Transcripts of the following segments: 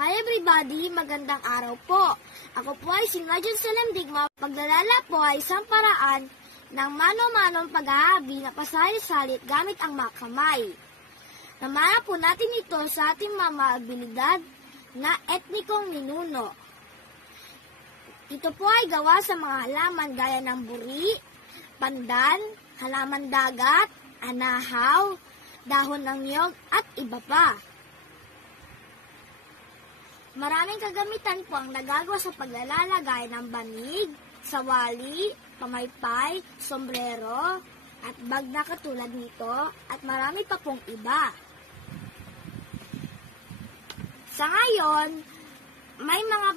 Hi everybody! Magandang araw po. Ako po ay si Najan Salamdigma. Paglalala po ay isang paraan ng mano-manong pag-aabi na pasalit-salit gamit ang mga kamay. Namana po natin ito sa ating mga abilidad na etnikong ninuno. Ito po ay gawa sa mga halaman gaya ng buri, pandan, halaman dagat, anahaw, dahon ng niyog at iba pa. Maraming kagamitan po ang nagagawa sa paglalala gaya ng banig, sawali, pamaypay, sombrero, at bag na katulad nito, at marami pa pong iba. Sa ngayon, may mga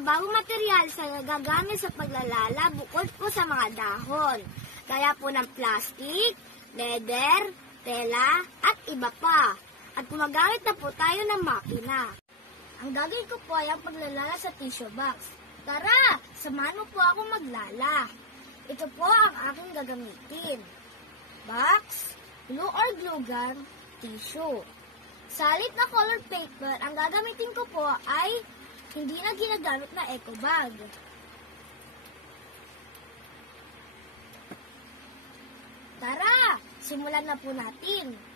bagong materyales na nagagamit sa paglalala bukod po sa mga dahon, gaya po ng plastic, leather, tela, at iba pa. At gumagamit na po tayo ng makina. Ang gagawin ko po ay ang paglalala sa tissue box. Tara, samahan mo po ako maglala. Ito po ang aking gagamitin. Box, glue or glue gun, tissue. Salit na colored paper, ang gagamitin ko po ay hindi na ginagamit na eco bag. Tara, simulan na po natin.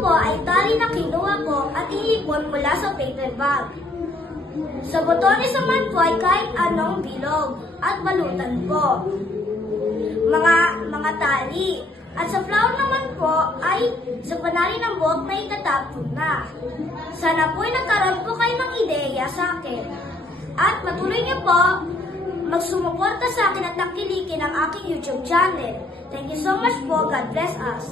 po ay tali na kinuha ko at iipon mula sa paper bag. Sa botones naman po ay kahit anong bilog at balutan po. Mga tali. At sa flower naman po ay sa panali ng buhok na itatapon na. Sana po ay nagkaroon po kayo ng ideya sa akin. At patuloy niyo po magsumuporta sa akin at nakilikin ang aking YouTube channel. Thank you so much po. God bless us.